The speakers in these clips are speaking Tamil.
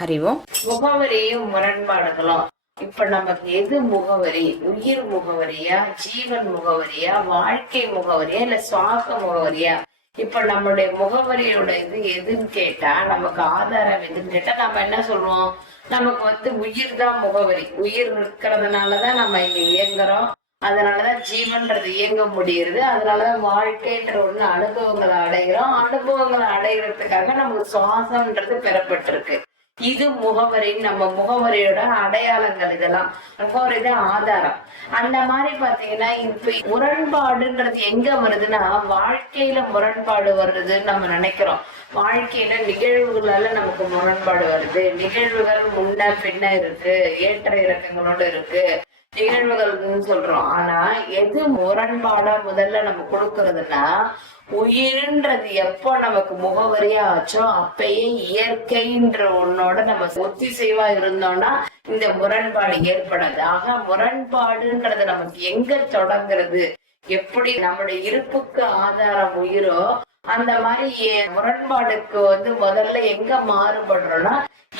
அறிவோம். முகவரியும் முரண்பாடுகளும் இப்ப நமக்கு எது முகவரி? உயிர் முகவரியா, ஜீவன் முகவரியா, வாழ்க்கை முகவரியா, இல்ல சுவாச முகவரியா? இப்ப நம்மளுடைய முகவரியோட இது எதுன்னு கேட்டா, நமக்கு ஆதாரம் எதுன்னு கேட்டா நம்ம என்ன சொல்லுவோம்? நமக்கு உயிர் தான் முகவரி. உயிர் இருக்கிறதுனாலதான் நம்ம இங்க இயங்குறோம். அதனாலதான் ஜீவன்றது இயங்க முடியுது. அதனாலதான் வாழ்க்கைன்ற ஒண்ணு அனுபவங்களை அடைகிறோம். அனுபவங்களை அடைகிறதுக்காக நமக்கு சுவாசம்ன்றது பெறப்பட்டிருக்கு. இது முகவரி. நம்ம முகவரியோட அடையாளங்கள். இதெல்லாம் முகவரி தான் ஆதாரம். அந்த மாதிரி பாத்தீங்கன்னா இப்ப முரண்பாடுன்றது எங்க வருதுன்னா, வாழ்க்கையில முரண்பாடு வருதுன்னு நம்ம நினைக்கிறோம். வாழ்க்கையில நிகழ்வுகளால நமக்கு முரண்பாடு வருது. நிகழ்வுகள் முன்ன பின்ன இருக்கு, ஏற்ற இறக்கங்களோட இருக்கு, நிகழ்வுகள்னு சொல்றோம். ஆனா எது முரண்பாடா முதல்ல நம்ம கொடுக்கறதுன்னா, உயிர்ன்றது எப்போ நமக்கு முகவரியா ஆச்சோ அப்பயே இயற்கைன்ற ஒன்னோட நம்ம ஒத்திசைவா இருந்தோம்னா இந்த முரண்பாடு ஏற்படாது. ஆக முரண்பாடுன்றது நமக்கு எங்க தொடங்குறது? எப்படி நம்முடைய இருப்புக்கு ஆதாரம் உயிரோ அந்த மாதிரி முரண்பாடுக்கு முதல்ல எங்க மாறுபடுறோம்னா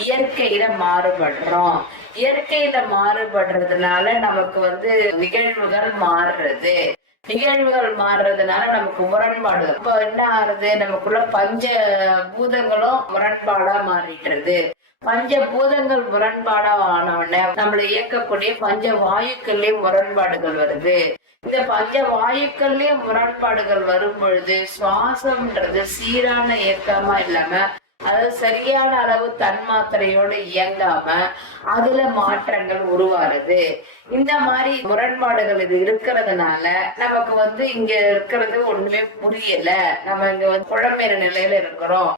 இயற்கையில மாறுபடுறோம். இயற்கையில மாறுபடுறதுனால நமக்கு நிகழ்வுகள் மாறுறது. நிகழ்வுகள் மாறுறதுனால நமக்கு முரண்பாடு. இப்ப என்ன ஆறுது? நமக்குள்ள பஞ்ச பூதங்களும் முரண்பாடா மாறிட்டுருது. பஞ்ச பூதங்கள் முரண்பாடா ஆனவுடனே நம்மளை இயக்கக்கூடிய பஞ்ச வாயுக்கள்லயும் முரண்பாடுகள் வருது. இந்த பஞ்ச வாயுக்கள்லயும் முரண்பாடுகள் வரும் பொழுது சுவாசம்ன்றது சீரான இயக்கமா இல்லாம, அதாவது சரியான அளவு தன்மாத்திரையோடு இயங்காம அதுல மாற்றங்கள் உருவாருது. இந்த மாதிரி முரண்பாடுகள் இது இருக்கிறதுனால நமக்கு இங்க இருக்கிறது ஒண்ணுமே புரியல. நம்ம இங்க குழம்புற நிலையில இருக்கிறோம்.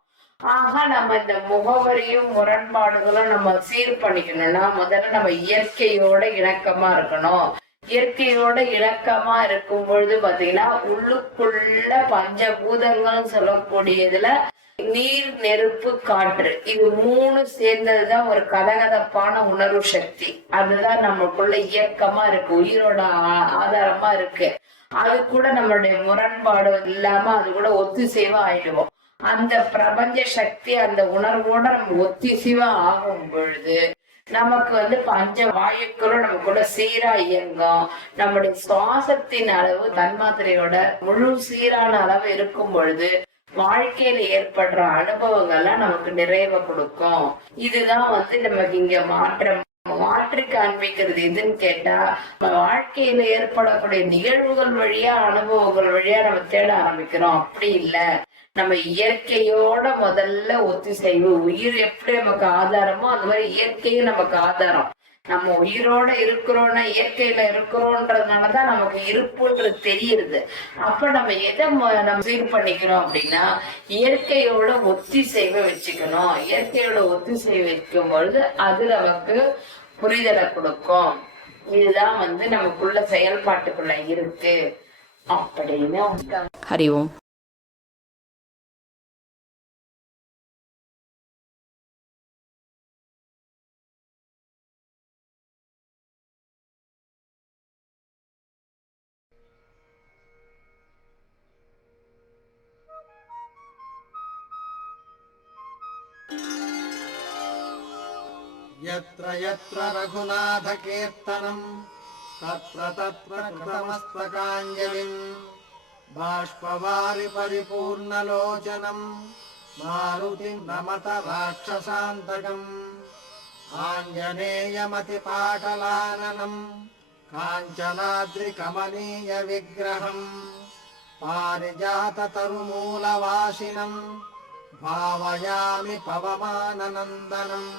ஆக நம்ம இந்த முகவரியும் முரண்பாடுகளும் நம்ம சீர் பண்ணிக்கணும்னா முதல்ல நம்ம இயற்கையோட இணக்கமா இருக்கணும். இயற்கையோட இணக்கமா இருக்கும் பொழுது பாத்தீங்கன்னா உள்ளுக்குள்ள பஞ்சபூதங்கள் சொல்லக்கூடியதுல நீர், நெருப்பு, காற்று, இது மூணு சேர்ந்ததுதான் ஒரு கதகதப்பான உணர்வு சக்தி. அதுதான் நமக்குள்ள இயக்கமா இருக்கு, உயிரோட ஆதாரமா இருக்கு. அது கூட நம்மளுடைய முரண்பாடு இல்லாம அது கூட ஒத்திசைவா ஆயிடுவோம். அந்த பிரபஞ்ச சக்தி அந்த உணர்வோட நம்ம ஒத்திசைவா ஆகும் பொழுது நமக்கு பஞ்ச வாயுக்களும் நமக்குள்ள சீரா இயங்கும். நம்முடைய சுவாசத்தின் அளவு தன்மாத்திரையோட முழு சீரான அளவு இருக்கும் பொழுது வாழ்க்கையில ஏற்படுற அனுபவங்கள்லாம் நமக்கு நிறைவை கொடுக்கும். இதுதான் நமக்கு இங்க மாற்றி காண்பிக்கிறது. எதுன்னு கேட்டா, வாழ்க்கையில ஏற்படக்கூடிய நிகழ்வுகள் வழியா, அனுபவங்கள் வழியா நம்ம தேட ஆரம்பிக்கிறோம். அப்படி இல்ல, நம்ம இயற்கையோட முதல்ல ஒத்திசைவு. உயிர் எப்படி நமக்கு ஆதாரமோ அந்த மாதிரி இயற்கையும் நமக்கு ஆதாரம். நம்ம உயிரோட இருக்கிறோம்னா இயற்கையில இருக்கிறோன்றதுனாலதான் நமக்கு இருப்புன்றது தெரியுது. அப்ப நம்ம எதை நம்ம சீர் பண்ணிக்கிறோம் அப்படின்னா இயற்கையோட ஒத்திசைவை வச்சுக்கணும். இயற்கையோட ஒத்திசைவை வைக்கும் பொழுது அது நமக்கு புரிதலை கொடுக்கும். இதுதான் நமக்குள்ள செயல்பாட்டுக்குள்ள இருக்கு அப்படின்னு அறிவோம். यत्र यत्र रघुनाथकीर्तनम् तत्र तत्र कृतमस्तकाञ्जलिम् बाष्पवारि परिपूर्णलोचनम् मारुतिम् नमत राक्षसान्तकम् आञ्जनेयमतिपाटलाननम् काञ्चनाद्रिकमनीयविग्रहम् पारिजाततरुमूलवासिनम् भावयामि पवमाननन्दनम्।